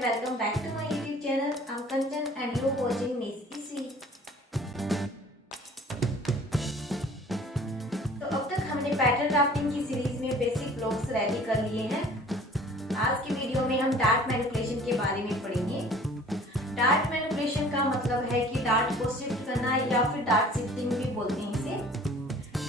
welcome back to my YouTube channel. I'm Kanchan and you're watching Miss Easy. तो अब तक हमने pattern drafting की सीरीज में बेसिक ब्लॉक्स रेडी कर लिए हैं। आज की वीडियो में हम डार्ट मैनिपुलेशन के बारे में पढ़ेंगे। डार्ट मैनिपुलेशन का मतलब है कि डार्ट को शिफ्ट करना या फिर डार्ट शिफ्टिंग भी बोलते हैं इसे।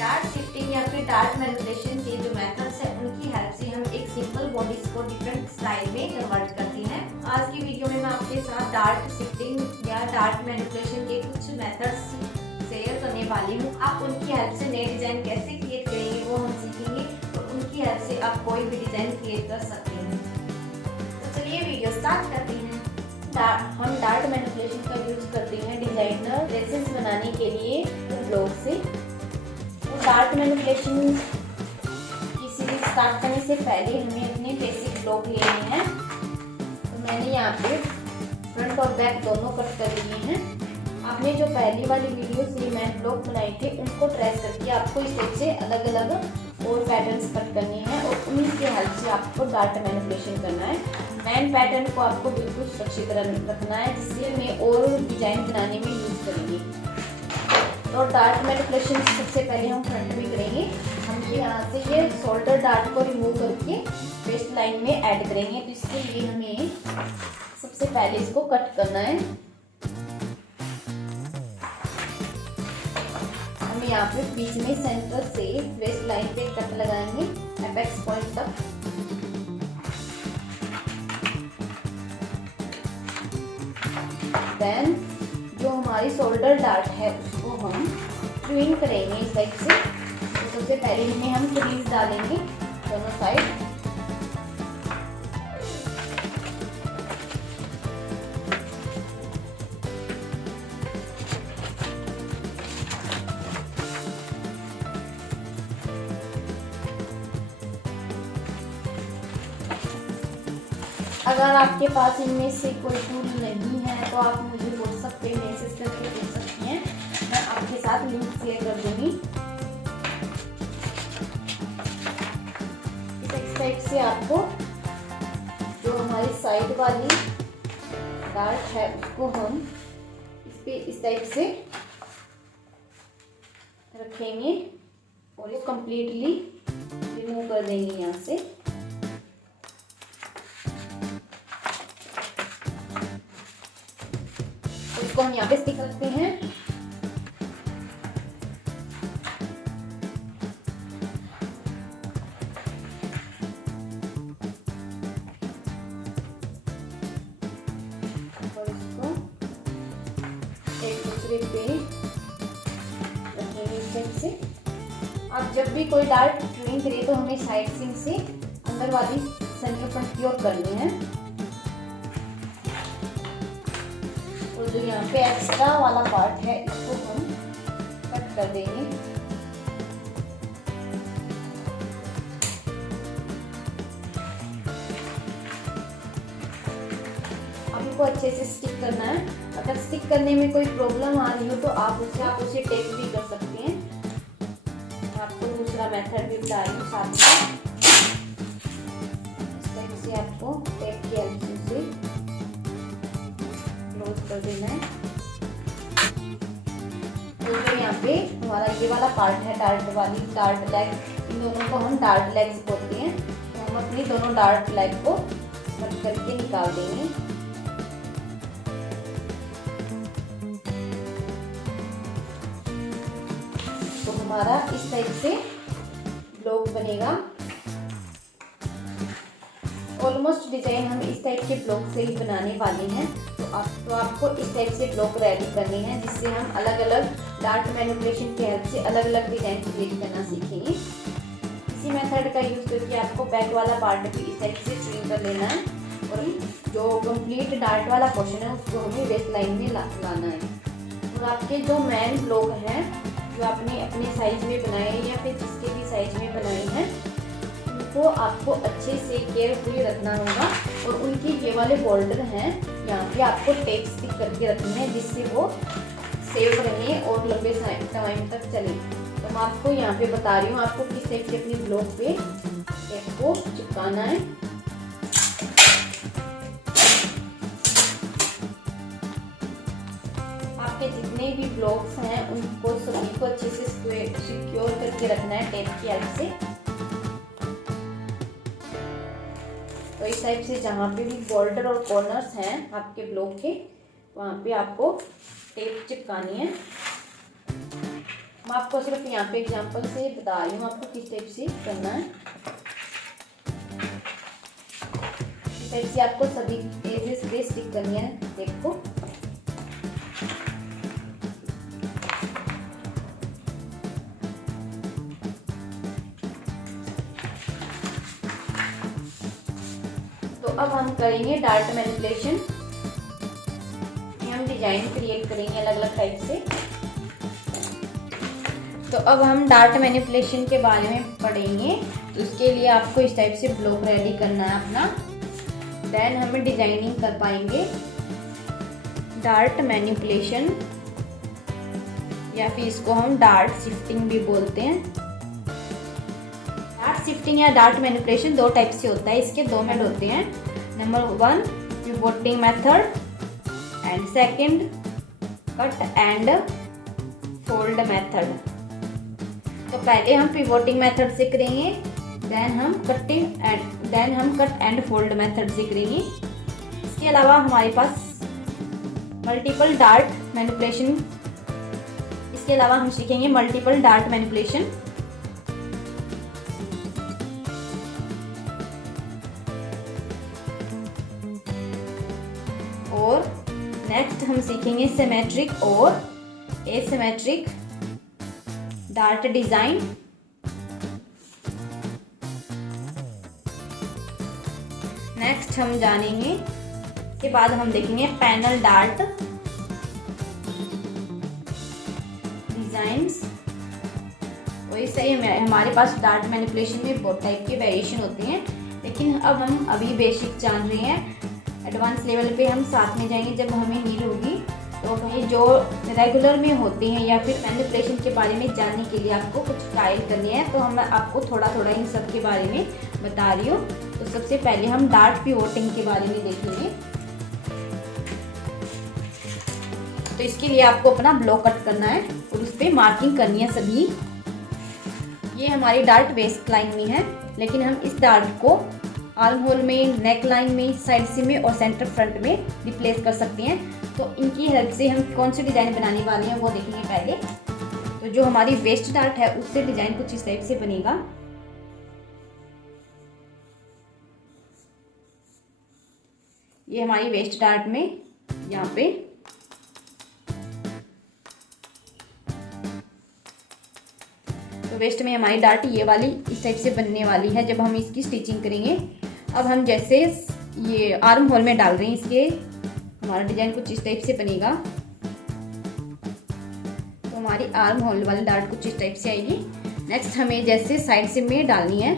डार्ट शिफ्टिंग या फिर डार्ट मैनिपुलेशन के जो मेथड्स हैं उनकी हेल्प से हम एक सिंपल बॉडीज को डिफरेंट स्टाइल में कन्वर्ट करते हैं। आज की वीडियो में मैं आपके साथ डार्ट शिफ्टिंग या डार्ट मैनिपुलेशन के कुछ मेथड्स शेयर करने वाली हूँ। आप उनकी हेल्प से नए डिजाइन कैसे क्रिएट करेंगे वो हम सीखेंगे और उनकी हेल्प से आप कोई भी डिजाइन क्रिएट कर सकते हैं। तो चलिए वीडियो स्टार्ट करते हैं। हम डार्ट मैनिपुलेशन का यूज करते हैं डिजाइनर ड्रेसेस बनाने के लिए ब्लॉक से। डार्ट मैनिपुलेशन की सीरीज स्टार्ट करने से पहले हमें अपने बेसिक ब्लॉक लेने हैं। तो मैंने यहाँ पे फ्रंट और बैक दोनों कट कर लिए हैं। आपने जो पहली वाली वीडियो से मैन ब्लॉक बनाए थे उनको ट्रेस करके आपको इस तरह से अलग अलग और पैटर्न्स कट करने हैं और उन्हीं के हेल्प से आपको डार्ट मैनिपुलेशन करना है। मैन पैटर्न को आपको बिल्कुल सुरक्षित रखना है जिससे हमें और डिजाइन बनाने में यूज करेंगे। तो डार्ट मैनिपुलेशन सबसे पहले हम फ्रंट में करेंगे। हम यहाँ से ये शोल्डर डार्ट को रिमूव करके वेस्ट लाइन में ऐड करेंगे। तो इसके लिए हमें सबसे पहले इसको कट करना है। हम यहाँ पे बीच में सेंटर से वेस्ट लाइन पे कट लगाएंगे एपेक्स पॉइंट तक। देन जो हमारी शोल्डर डार्ट है उसको हम ट्विन करेंगे इस साइड से। तो सबसे पहले इनमें हम क्रीज डालेंगे दोनों साइड। अगर आपके पास इनमें से कोई टूल नहीं है तो आप मुझे व्हाट्सएप पे मैसेज करके पूछ सकती हैं, मैं आपके साथ लिंक शेयर कर दूंगी। इस टाइप से आपको जो हमारी साइड वाली डार्ट है उसको हम इस पे इस टाइप से रखेंगे और ये कंप्लीटली रिमूव कर देंगे यहाँ से। इसको हम यहाँ पे स्टिक रखते हैं। और इसको एक दूसरे पे रखेंगे इस टाइप से। आप जब भी कोई डार्ट ट्विन करें तो हमें साइड सिंग से अंदर वाली सेंटर फ्रंट की ओर करनी है। जो यहाँ पे एक्स्ट्रा वाला पार्ट है इसको हम कट कर देंगे। अब इनको अच्छे से स्टिक करना है। अगर स्टिक करने में कोई प्रॉब्लम आ रही हो तो आप उसे टेप भी कर सकते हैं। आपको दूसरा मेथड भी बता रही हूँ साथ में। इस टाइप से आपको टेप की हेल्प से क्लोज कर देना है। तो जो यहाँ पे हमारा ये वाला पार्ट है डार्ट लेग, इन दोनों को हम डार्ट लेग्स बोलते हैं। तो हम अपनी दोनों डार्ट लेग को कट करके निकाल देंगे। तो हमारा इस टाइप से ब्लॉक बनेगा। ऑलमोस्ट डिजाइन हम इस टाइप के ब्लॉक से ही बनाने वाले हैं। तो आपको इस टाइप से ब्लॉक रेडी करने हैं जिससे हम अलग अलग डार्ट मैनिपुलेशन की हेल्प से अलग अलग डिजाइन क्रिएट करना सीखेंगे। इसी मेथड का यूज करके आपको बैक वाला पार्ट भी इस टाइप से ट्रिम कर लेना है और जो कंप्लीट डार्ट वाला पोर्शन है उसको हमें वेस्ट लाइन में लाना है। और आपके जो मैन ब्लॉक हैं जो आपने अपने साइज में बनाए या फिर जिसके भी साइज में बनाए हैं उनको आपको अच्छे से केयरफुली रखना होगा। और उनके ये वाले बॉर्डर हैं यहाँ पे आपको टेप स्टिक करके रखना है जिससे वो सेफ रहे और लंबे टाइम तक चले। तो मैं आपको यहाँ पे बता रही हूँ आपको किस टाइप से अपनी ब्लॉक पे टेप को चिपकाना है। आपके जितने भी ब्लॉक्स हैं उनको सभी को अच्छे से सिक्योर करके रखना है टेप की हेल्प से। तो इस टाइप से जहाँ पे भी बॉर्डर और कॉर्नर्स हैं आपके ब्लॉक के, वहाँ पे आपको टेप चिपकानी है। मैं आपको सिर्फ यहाँ पे एग्जांपल से बता रही हूँ आपको किस टाइप से करना है। इस टाइप से आपको सभी एजेस पे स्टिक करनी है टेप को। तो अब हम करेंगे डार्ट मैनिपुलेशन। हम डिजाइन क्रिएट करेंगे अलग अलग टाइप से। तो अब हम डार्ट मैनिपुलेशन के बारे में पढ़ेंगे। तो उसके लिए आपको इस टाइप से ब्लॉक रेडी करना है अपना, देन हमें डिजाइनिंग कर पाएंगे। डार्ट मैनिपुलेशन या फिर इसको हम डार्ट शिफ्टिंग भी बोलते हैं। डार्ट शिफ्टिंग या डार्ट मैनिपुलेशन दो टाइप से होता है। इसके दो मेथड होते हैं। Number 1 pivoting method and second cut and fold method. तो पहले हम पिवोटिंग मेथड से करेंगे, देन हम कट एंड फोल्ड मेथड से करेंगे। इसके अलावा हमारे पास मल्टीपल डार्ट मैनिपुलेशन, इसके अलावा हम सीखेंगे मल्टीपल डार्ट मैनिपुलेशन। और नेक्स्ट हम सीखेंगे सिमेट्रिक और एसिमेट्रिक डार्ट डिजाइन। नेक्स्ट हम जानेंगे, के बाद हम देखेंगे पैनल डार्ट डिजाइन्स। वैसे ही हमारे पास डार्ट मैनिपुलेशन में बहुत टाइप के वेरिएशन होते हैं, लेकिन अब हम अभी बेसिक जान रहे हैं। एडवांस लेवल पे हम साथ में जाएंगे जब हमें नीड होगी। तो ये जो रेगुलर में होते हैं या फिर मैनिपुलेशन के बारे में जानने के लिए आपको कुछ ट्रायल करनी है, तो हम आपको थोड़ा थोड़ा इन सब के बारे में बता रही हूँ। तो सबसे पहले हम डार्ट पिवोटिंग के बारे में देखेंगे। तो इसके लिए आपको अपना ब्लॉक कट करना है और उस पर मार्किंग करनी है सभी। ये हमारी डार्ट वेस्ट लाइन में है, लेकिन हम इस डार्ट को आर्म होल में, नेक लाइन में, साइड सीम में और सेंटर फ्रंट में रिप्लेस कर सकते हैं। तो इनकी हेल्प से हम कौन सी डिज़ाइन बनाने वाले हैं वो देखेंगे पहले। तो जो हमारी वेस्ट डार्ट है उससे डिज़ाइन कुछ इस टाइप से बनेगा। ये हमारी वेस्ट डार्ट में यहाँ पे तो वेस्ट में हमारी डार्ट ये वाली इस टाइप से बनने वाली है जब हम इसकी स्टिचिंग करेंगे। अब हम जैसे ये आर्म होल में डाल रहे हैं, इसके हमारा डिजाइन कुछ इस टाइप से बनेगा। तो हमारी आर्म होल वाली डार्ट कुछ इस टाइप से आएगी। नेक्स्ट हमें जैसे साइड से में डालनी है।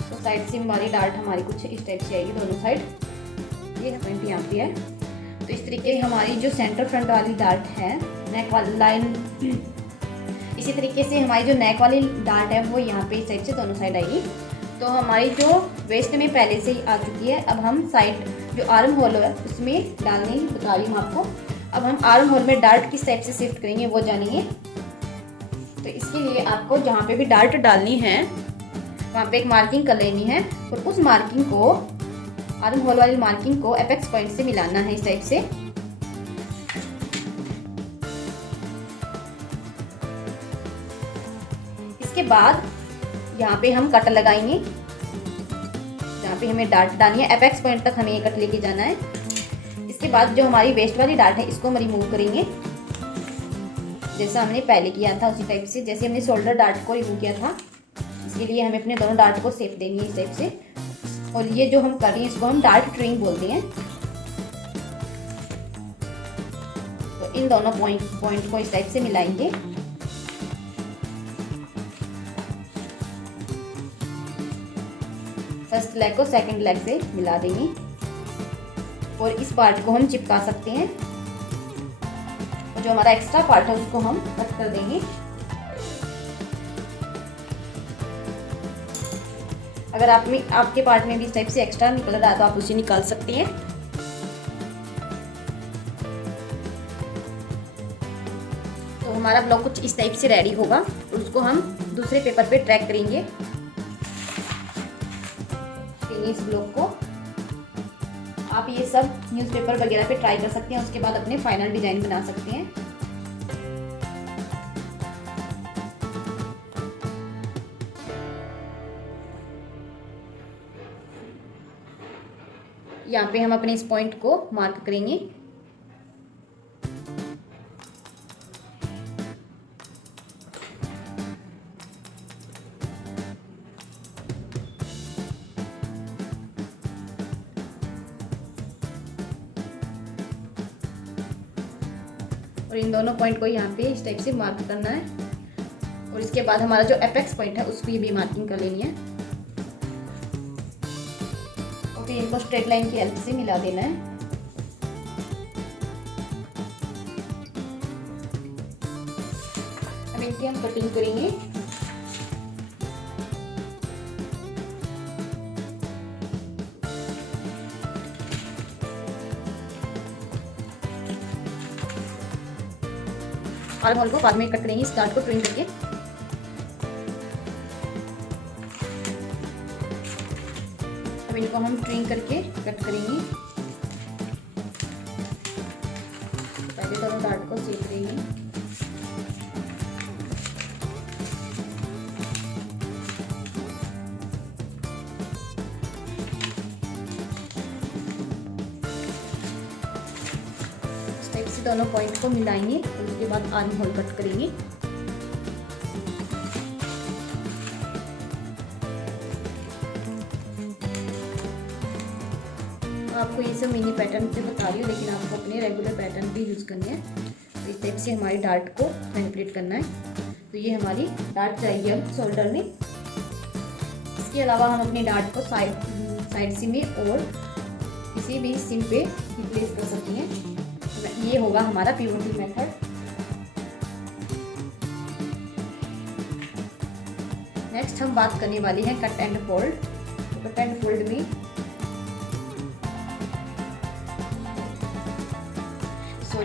तो साइड से हमारी डार्ट हमारी कुछ इस टाइप से आएगी दोनों साइड। ये हमें भी यहाँ पे है। तो इस तरीके की हमारी जो सेंटर फ्रंट वाली डार्ट है, नेक वाली लाइन, इसी तरीके से हमारी जो नेक वाली डार्ट है वो यहाँ पे इस साइड से दोनों साइड आएगी। तो हमारी जो वेस्ट में पहले से ही आ चुकी है, अब हम साइड जो आर्म होल है उसमें डालने बता रही हूँ आपको। अब हम आर्म होल में डार्ट किस टाइप से शिफ्ट करेंगे वो जानेंगे। तो इसके लिए आपको जहाँ पे भी डार्ट डालनी है वहाँ पे एक मार्किंग कर लेनी है और उस मार्किंग को, आर्म होल वाली मार्किंग को एपेक्स पॉइंट से मिलाना है इस टाइप से। इसके बाद यहाँ पे हम कट लगाएंगे, जहाँ पे हमें डार्ट डालनी है एपेक्स पॉइंट तक हमें ये कट लेके जाना है। इसके बाद जो हमारी वेस्ट वाली डार्ट है इसको हम रिमूव करेंगे, जैसा हमने पहले किया था उसी टाइप से, जैसे हमने शोल्डर डार्ट को रिमूव किया था। इसके लिए हमें अपने दोनों डार्ट को शेप देनी है इस टाइप से। और ये जो हम कर रहे हैं इसको हम डार्ट ट्रिमिंग बोलते हैं। तो इन दोनों पॉइंट को इस टाइप से मिलाएंगे। फर्स्ट लेग को सेकंड लेग से मिला देंगे और इस पार्ट को हम चिपका सकते हैं। और जो हमारा एक्स्ट्रा पार्ट है उसको हम कट कर देंगे। अगर आपके पार्ट में भी इस टाइप से एक्स्ट्रा निकल रहा है तो आप उसे निकाल सकते हैं। तो हमारा ब्लॉक कुछ इस टाइप से रेडी होगा और उसको हम दूसरे पेपर पे ट्रैक करेंगे। इस ब्लॉक को आप ये सब न्यूज़पेपर वगैरह पे ट्राई कर सकते हैं, उसके बाद अपने फाइनल डिजाइन बना सकते हैं। यहाँ पे हम अपने इस पॉइंट को मार्क करेंगे। और इन दोनों पॉइंट को यहाँ पे इस टाइप से मार्क करना है और इसके बाद हमारा जो एपेक्स पॉइंट है उस पर भी मार्किंग कर लेनी है और फिर इनको स्ट्रेट लाइन की हेल्प से मिला देना है। अब इनकी हम कटिंग करेंगे। आर्म होल को बाद में कट करेंगे, इस डार्ट को ट्रिम करके। अब इनको हम ट्रिम करके कट करेंगे। पहले दोनों डार्ट को सेक देंगे। दोनों पॉइंट को मिलाएंगे और उसके बाद आर्म होल कट करेंगे। आपको ये सब मिनी पैटर्न से बता रही हूँ, लेकिन आपको अपने रेगुलर पैटर्न भी यूज़ करने हैं। तो इस टाइप से हमारी डार्ट को मैनिपुलेट करना है। तो ये हमारी डार्ट चाहिए अब शोल्डर में। इसके अलावा हम अपनी डार्ट को साइड सीम में और किसी भी सीम पे रिप्लेस कर सकते हैं। ये होगा हमारा पिवोटिंग मेथड। नेक्स्ट हम बात करने वाले हैं cut and fold. Cut and fold में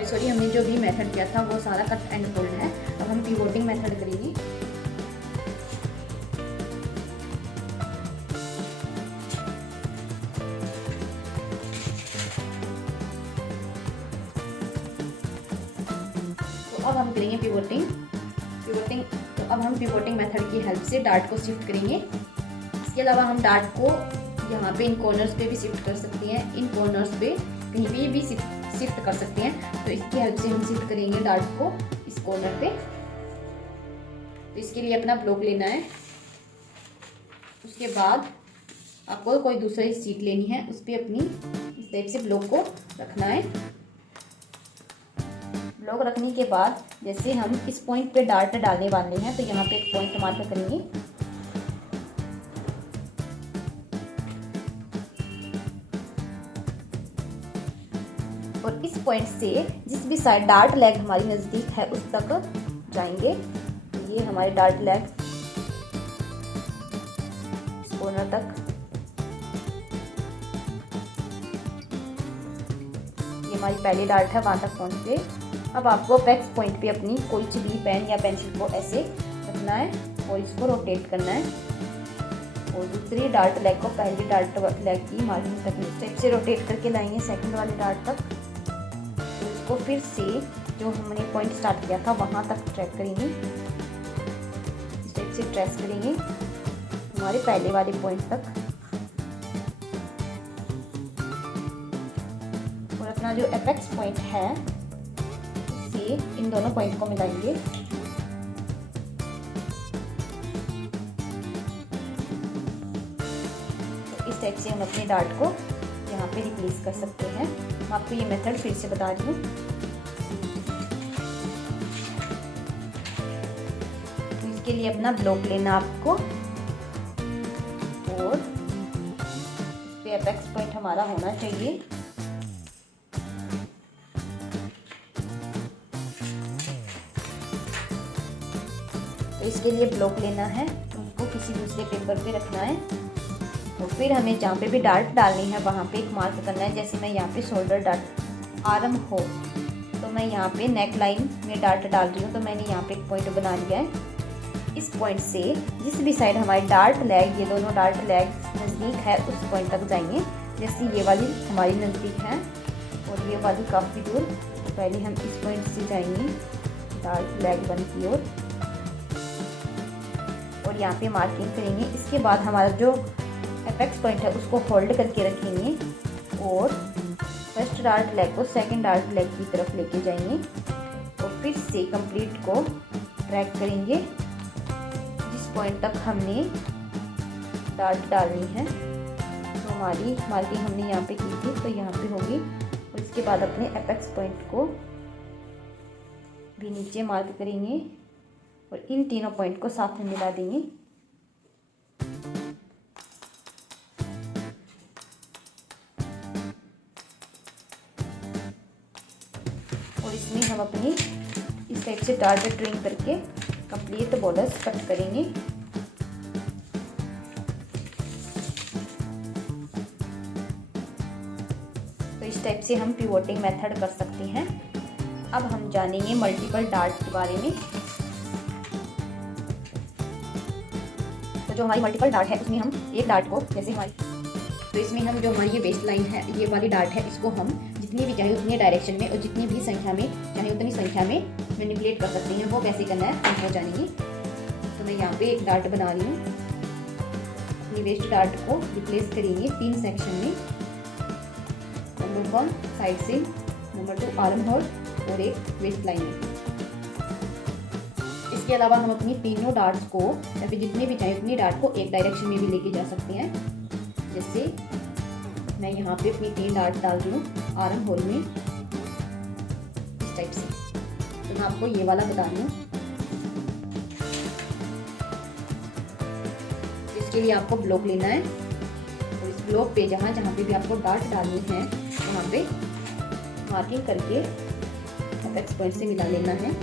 सॉरी हमने जो भी मेथड किया था वो सारा कट एंड फोल्ड है। अब हम पिवोटिंग मेथड करेंगे। अब हम करेंगे पिवोटिंग। तो अब हम पिवोटिंग मेथड की हेल्प से डार्ट को शिफ्ट करेंगे। इसके अलावा हम डार्ट को यहाँ पे इन कॉर्नर्स पे भी शिफ्ट कर सकते हैं, इन कॉर्नर्स पे कहीं पे भी शिफ्ट कर सकते हैं। तो इसकी हेल्प से हम शिफ्ट करेंगे डार्ट को इस कॉर्नर पे। तो इसके लिए अपना ब्लॉक लेना है। उसके बाद आपको कोई दूसरी सीट लेनी है, उस पर अपनी इस टाइप से ब्लॉक को रखना है। ब्लॉक रखने के बाद जैसे हम इस पॉइंट पे डार्ट डालने वाले हैं, तो यहाँ पे एक पॉइंट मार्क करेंगे। और इस पॉइंट से जिस भी साइड डार्ट लेग हमारी नज़दीक है उस तक जाएंगे। तो ये हमारे डार्ट लेग इस कॉर्नर तक, ये हमारी पहली डार्ट है, वहाँ तक पहुँच गए। अब आपको अपेक्स पॉइंट पे अपनी कोई भी पेन या पेंसिल को ऐसे रखना है और इसको रोटेट करना है और दूसरी डार्ट लेग को पहली डार्ट लेग की मार्जिन तक इस टाइप से रोटेट करके लाएंगे सेकंड वाले डार्ट तक। तो इसको फिर से जो हमने पॉइंट स्टार्ट किया था वहाँ तक ट्रैक करेंगे, इस टाइप से ट्रेस करेंगे हमारे पहले वाले पॉइंट तक। और अपना जो अपेक्स पॉइंट है इन दोनों पॉइंट को मिलाएंगे। तो इस टाइप से हम अपने डार्ट को यहाँ पे रिप्लेस कर सकते हैं। मैं आपको ये मेथड फिर से बता रही हूँ। तो इसके लिए अपना ब्लॉक लेना आपको और इस पे अपेक्स पॉइंट हमारा होना चाहिए। तो इसके लिए ब्लॉक लेना है, उसको किसी दूसरे पेपर पे रखना है और फिर हमें जहाँ पे भी डार्ट डालनी है वहाँ पे एक मार्क करना है। जैसे मैं यहाँ पे शोल्डर डार्ट आर्म हो तो मैं यहाँ पे नेक लाइन में डार्ट डाल रही हूँ, तो मैंने यहाँ पे एक पॉइंट बना लिया है। इस पॉइंट से जिस भी साइड हमारी डार्ट लेग, ये दोनों डार्ट लेग नज़दीक है, उस पॉइंट तक जाएंगे। जैसे ये वाली हमारी नज़दीक है और ये वाली काफ़ी दूर, तो पहले हम इस पॉइंट से जाएंगे डार्ट लेग 1 की ओर और यहाँ पे मार्किंग करेंगे। इसके बाद हमारा जो एपेक्स पॉइंट है उसको होल्ड करके रखेंगे और फर्स्ट डार्ट लेग को सेकंड डार्ट लेग की तरफ लेके जाएंगे और फिर से कंप्लीट को ट्रैक करेंगे जिस पॉइंट तक हमने डार्ट डालनी है। तो हमारी मार्किंग हमने यहाँ पे की थी, तो यहाँ पे होगी। और इसके बाद अपने एपेक्स पॉइंट को भी नीचे मार्क करेंगे और इन तीनों पॉइंट को साथ में मिला देंगे। और इसमें हम अपनी इस टाइप से डार्ट ट्रिम करके कंप्लीट बॉर्डर्स कट करेंगे। तो इस टाइप से हम पिवोटिंग मेथड कर सकते हैं। अब हम जानेंगे मल्टीपल डार्ट के बारे में। तो जो हमारी मल्टीपल डार्ट है उसमें हम एक डार्ट को, जैसे हमारी, तो इसमें हम जो हमारी ये वेस्ट लाइन है, ये वाली डार्ट है, इसको हम जितनी भी चाहे उतनी डायरेक्शन में और जितनी भी संख्या में चाहे उतनी संख्या में मैनिपुलेट कर सकते हैं। वो कैसे करना है हम वो जानेंगे। तो मैं यहाँ पे एक डार्ट बना रही हूँ। अपनी वेस्ट डार्ट को रिप्लेस करेंगे 3 सेक्शन में। नंबर 1 साइड से, नंबर 2 आर्म होल और एक वेस्ट लाइन में। इसके अलावा हम अपनी तीनों डार्ट्स को या फिर जितने भी चाहे उतनी डार्ट को एक डायरेक्शन में भी लेके जा सकते हैं। जैसे मैं यहाँ पे अपनी 3 डार्ट डाल रही हूँ आर्म होल में इस टाइप से। तो मैं आपको ये वाला बता रही हूँ। इसके लिए आपको ब्लॉक लेना है और इस ब्लॉक पे जहाँ जहाँ पे भी आपको डार्ट डालनी है वहाँ पे मार्किंग करके एपेक्स पॉइंट से मिला लेना है।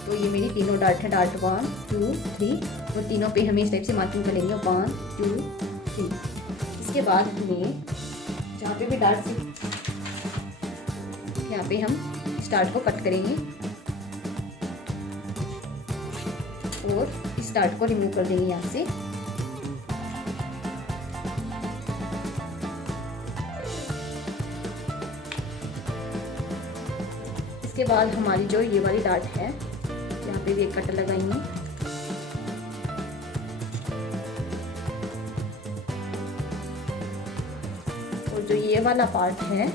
तो ये मेरी तीनों डार्ट है, डार्ट 1 2 3 और तीनों पे हमें इस टाइप से मार्किंग कर लेंगे 1 2 3। इसके बाद हमें जहाँ पे भी डार्ट से यहाँ पे हम इस डार्ट को कट करेंगे और इस डार्ट को रिमूव कर देंगे यहाँ से। इसके बाद हमारी जो ये वाली डार्ट है यहाँ पे भी एक कट लगाएंगे। और जो ये वाला पार्ट है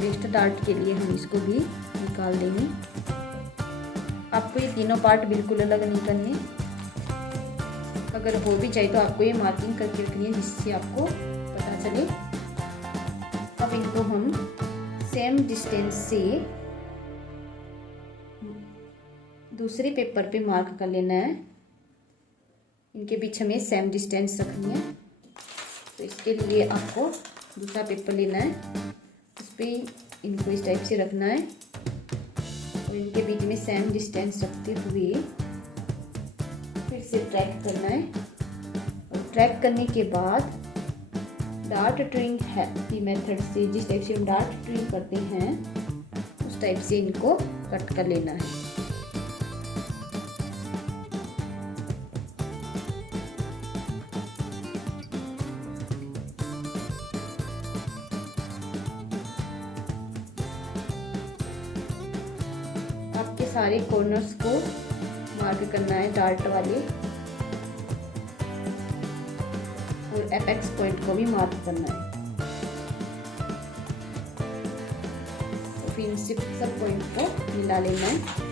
वेस्ट डार्ट के लिए हम इसको भी निकाल देंगे। आपको ये तीनों पार्ट बिल्कुल अलग नहीं करने, अगर हो भी चाहिए तो आपको ये मार्किंग करके रखनी है जिससे आपको पता चले। अब इनको हम सेम डिस्टेंस से दूसरे पेपर पे मार्क कर लेना है। इनके बीच हमें सेम डिस्टेंस रखनी है। तो इसके लिए आपको दूसरा पेपर लेना है, उस पर इनको इस टाइप से रखना है और इनके बीच में सेम डिस्टेंस रखते हुए फिर से ट्रैक करना है। और ट्रैक करने के बाद डार्ट ट्रिम है मेथड से, जिस टाइप से हम डार्ट ट्रिम करते हैं उस टाइप से इनको कट कर लेना है। आपके सारे कॉर्नर्स को मार्क करना है डार्ट वाले और एपेक्स पॉइंट को भी मार्क करना है। तो फिर सब पॉइंट को मिला लेना है।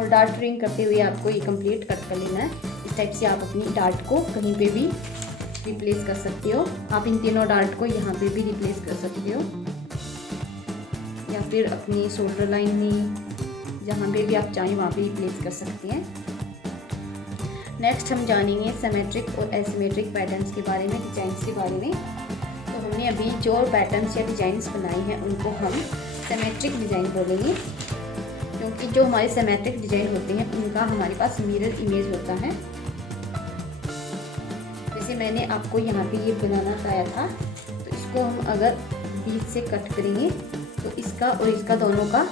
और डार्ट ड्राइंग करते हुए आपको ये कंप्लीट कट कर लेना है। इस टाइप से आप अपनी डार्ट को कहीं पे भी रिप्लेस कर सकते हो। आप इन तीनों डार्ट को यहाँ पे भी रिप्लेस कर सकते हो, या फिर अपनी शोल्डर लाइन में जहाँ पे भी आप चाहें वहाँ पे रिप्लेस कर सकते हैं। नेक्स्ट हम जानेंगे सिमेट्रिक और एसिमेट्रिक पैटर्न्स के बारे में, डिजाइंस के बारे में। तो हमने अभी जो पैटर्न्स या डिजाइंस बनाए हैं उनको हम सिमेट्रिक डिज़ाइन बोलेंगे, क्योंकि जो हमारे सिमेट्रिक डिज़ाइन होते हैं उनका हमारे पास मिरर इमेज होता है। जैसे मैंने आपको यहाँ पे ये बनाना बताया था, तो इसको हम अगर बीच से कट करेंगे तो इसका और इसका दोनों का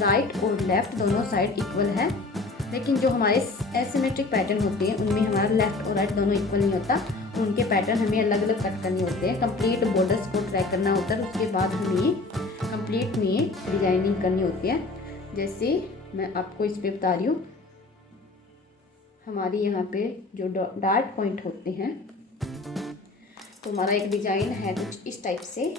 राइट और लेफ्ट दोनों साइड इक्वल है। लेकिन जो हमारे एसिमेट्रिक पैटर्न होते हैं उनमें हमारा लेफ्ट और राइट दोनों इक्वल नहीं होता, उनके पैटर्न हमें अलग अलग कट करने होते हैं। कंप्लीट बॉर्डर्स को ट्राई करना होता है, उसके बाद हमें कंप्लीट में डिजाइनिंग करनी होती है। जैसे मैं आपको इस पे बता रही हूँ, हमारी यहाँ पे जो डार्ट पॉइंट होते हैं, तो हमारा एक डिजाइन है कुछ इस टाइप से।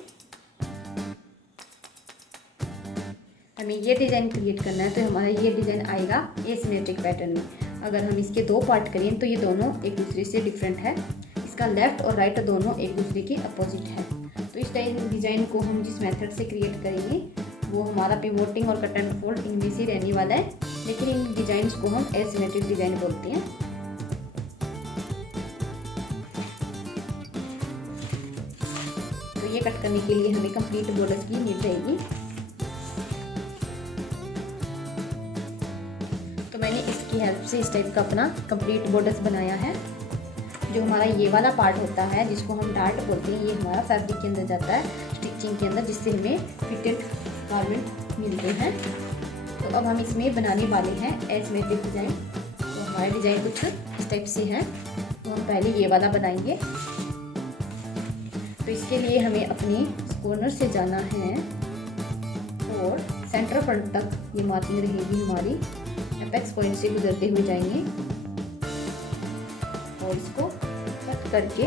हमें ये डिज़ाइन क्रिएट करना है, तो हमारा ये डिज़ाइन आएगा एसिमेट्रिक पैटर्न में। अगर हम इसके दो पार्ट करें तो ये दोनों एक दूसरे से डिफरेंट है, इसका लेफ़्ट और राइट दोनों एक दूसरे के अपोजिट है। तो इस डिज़ाइन को हम जिस मेथड से क्रिएट करेंगे वो हमारा पिवोटिंग और कट एंड फोल्ड इनमें से रहने वाला है, लेकिन इन डिज़ाइंस को हम एसिमेट्रिक डिज़ाइन बोलते हैं। तो ये कट करने के लिए हमें कंप्लीट बॉर्डर्स की नीड रहेगी। मैंने इसकी हेल्प से इस टाइप का अपना कंप्लीट बॉर्डर्स बनाया है। जो हमारा ये वाला पार्ट होता है जिसको हम डार्ट बोलते हैं, ये हमारा फैब्रिक के अंदर जाता है, स्टिचिंग के अंदर, जिससे हमें फिटेड गारमेंट मिलते हैं। तो अब हम इसमें बनाने वाले हैं एसिमेट्रिक डिज़ाइन। तो हमारा डिज़ाइन कुछ इस टाइप से है, तो हम पहले ये वाला बनाएंगे। तो इसके लिए हमें अपने कॉर्नर से जाना है और सेंटर फ्रंट तक ये मार्किंग रहेगी हमारी। एपेक्स पॉइंट से गुजरते हुए जाएंगे और इसको कट करके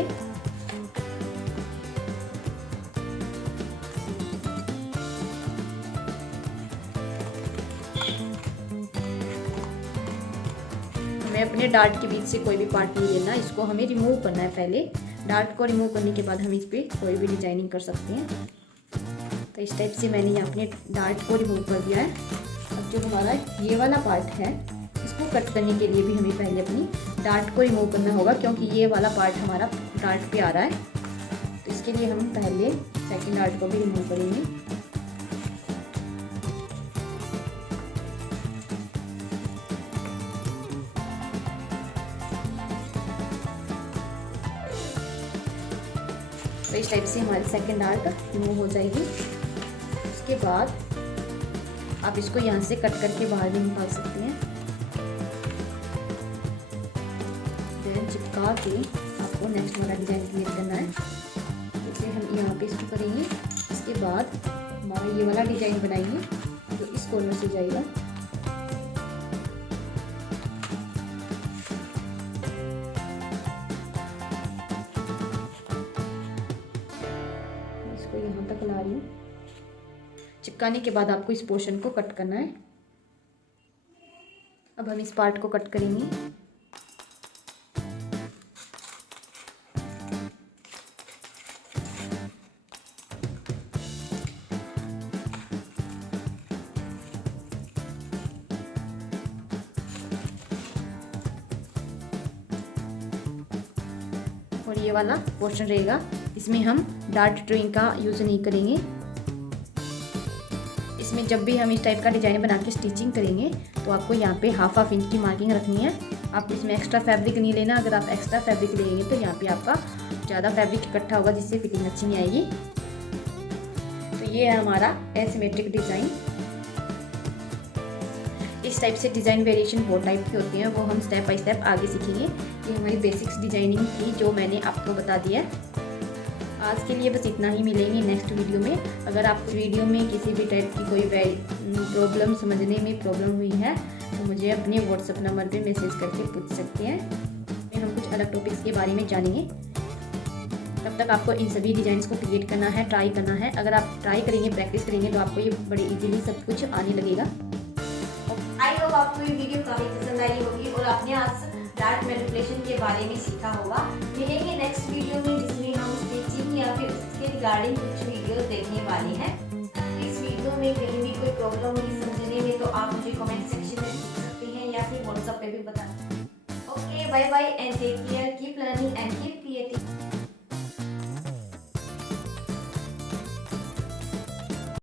हमें अपने डार्ट के बीच से कोई भी पार्ट नहीं लेना, इसको हमें रिमूव करना है। पहले डार्ट को रिमूव करने के बाद हम इस पर कोई भी डिजाइनिंग कर सकते हैं। तो इस टाइप से मैंने यहाँ अपने डार्ट को रिमूव कर दिया है। अब जो हमारा ये वाला पार्ट है इसको कट करने के लिए भी हमें पहले अपनी डार्ट को रिमूव करना होगा, क्योंकि ये वाला पार्ट हमारा डार्ट पे आ रहा है। तो इसके लिए हम पहले सेकंड डार्ट को भी रिमूव करेंगे। तो इस टाइप से हमारी सेकंड डार्ट रिमूव हो जाएगी। उसके बाद आप इसको यहाँ से कट करके बाहर भी निकाल सकते हैं। देन चिपका के आपको नेक्स्ट वाला डिज़ाइन क्रिएट करना है। जैसे हम यहाँ पे इसको करेंगे, इसके बाद हमारा ये वाला डिज़ाइन बनाएंगे जो इस कॉर्नर से जाएगा। इसको यहाँ तक ला रही हूँ। चिपकाने के बाद आपको इस पोर्शन को कट करना है। अब हम इस पार्ट को कट करेंगे। और ये वाला पोर्शन रहेगा, इसमें हम डार्ट ड्राइंग का यूज़ नहीं करेंगे। इसमें जब भी हम इस टाइप का डिज़ाइन बना के स्टिचिंग करेंगे तो आपको यहाँ पे हाफ इंच की मार्किंग रखनी है। आप इसमें एक्स्ट्रा फैब्रिक नहीं लेना। अगर आप एक्स्ट्रा फैब्रिक लेंगे तो यहाँ पे आपका ज़्यादा फैब्रिक इकट्ठा होगा, जिससे फिटिंग अच्छी नहीं आएगी। तो ये है हमारा एसिमेट्रिक डिज़ाइन। इस टाइप से डिज़ाइन वेरिएशन बहुत टाइप के होते हैं, वो हम स्टेप बाय स्टेप आगे सीखेंगे। ये हमारी बेसिक्स डिज़ाइनिंग थी जो मैंने आपको बता दिया है। आज के लिए बस इतना ही, मिलेंगे नेक्स्ट वीडियो में। अगर आपको वीडियो में किसी भी टाइप की कोई प्रॉब्लम समझने में प्रॉब्लम हुई है तो मुझे अपने व्हाट्सएप नंबर पे मैसेज करके पूछ सकते हैं। हम कुछ अलग टॉपिक्स के बारे में जानेंगे। तब तक आपको इन सभी डिज़ाइंस को क्रिएट करना है, ट्राई करना है। अगर आप ट्राई करेंगे, प्रैक्टिस करेंगे तो आपको ये बड़े इजीली सब कुछ आने लगेगा। आई होप आपको ये वीडियो काफ़ी पसंद आई होगी और आपने आज डार्ट मैनिपुलेशन के बारे में सीखा होगा। मिलेंगे नेक्स्ट वीडियो में जिसमें हम स्टिचिंग या फिर उसके रिगार्डिंग कुछ वीडियो देखने वाले हैं। इस वीडियो में कहीं भी कोई प्रॉब्लम हुई समझने में तो आप मुझे कमेंट सेक्शन में पूछ सकते हैं या फिर व्हाट्सएप पे भी बता सकते हैं। Okay, bye bye and take care.